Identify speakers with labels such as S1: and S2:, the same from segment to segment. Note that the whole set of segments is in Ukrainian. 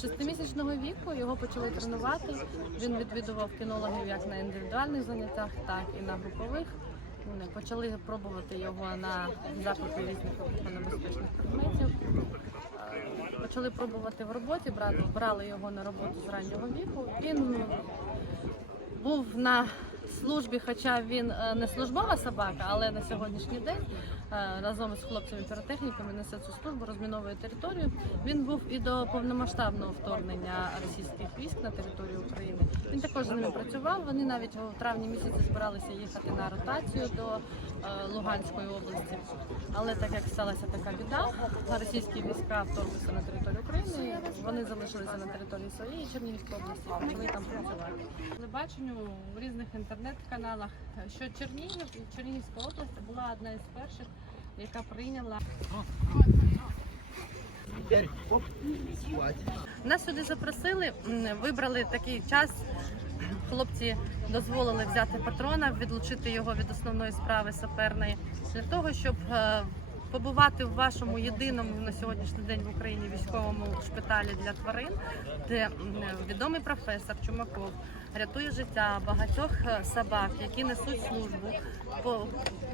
S1: Шестимісячного віку його почали тренувати. Він відвідував кінологів як на індивідуальних заняттях, так і на групових. Почали пробувати його на закупі різних небезпечних предметів. Е, Почали пробувати в роботі, брали, брали його на роботу з раннього віку. Він був на службі, хоча він е, не службова собака, але на сьогоднішній день е, разом із хлопцями піротехніками несе цю службу, розміновує територію. Він був і до повномасштабного вторгнення російських військ на територію України. Він також з ними працював. Вони навіть у травні місяці збиралися їхати на ротацію до е, Луганської області. Але так як сталася така біда, російські війська вторглися на територію України. Вони залишилися на території своєї Чернігівської області, почали там працювати. Телебаченню в різних інтернет-каналах, що Чернігів і Чернігівська область була одна із перших, яка прийняла. Нас сюди запросили, вибрали такий час. Хлопці дозволили взяти патрона, відлучити його від основної справи саперної для того, щоб е, побувати в вашому єдиному на сьогоднішній день в Україні військовому шпиталі для тварин, де відомий професор Чумаков рятує життя багатьох е, собак, які несуть службу по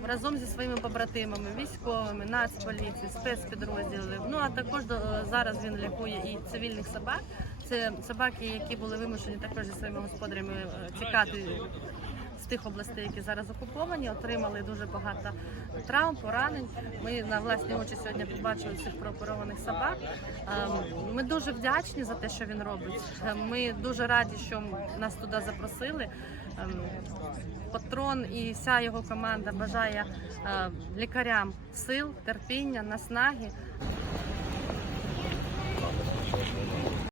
S1: разом зі своїми побратимами, військовими, нацполіції, спецпідрозділів. Ну а також зараз він лікує і цивільних собак. Це собаки, які були вимушені також зі своїми господарями е, тікати з тих областей, які зараз окуповані, отримали дуже багато травм, поранень. Ми на власні очі сьогодні побачили цих прооперованих собак. Ем, ми дуже вдячні за те, що він робить. Ем, ми дуже раді, що нас туди запросили. Ем, Патрон і вся його команда бажає лікарям сил, терпіння, наснаги.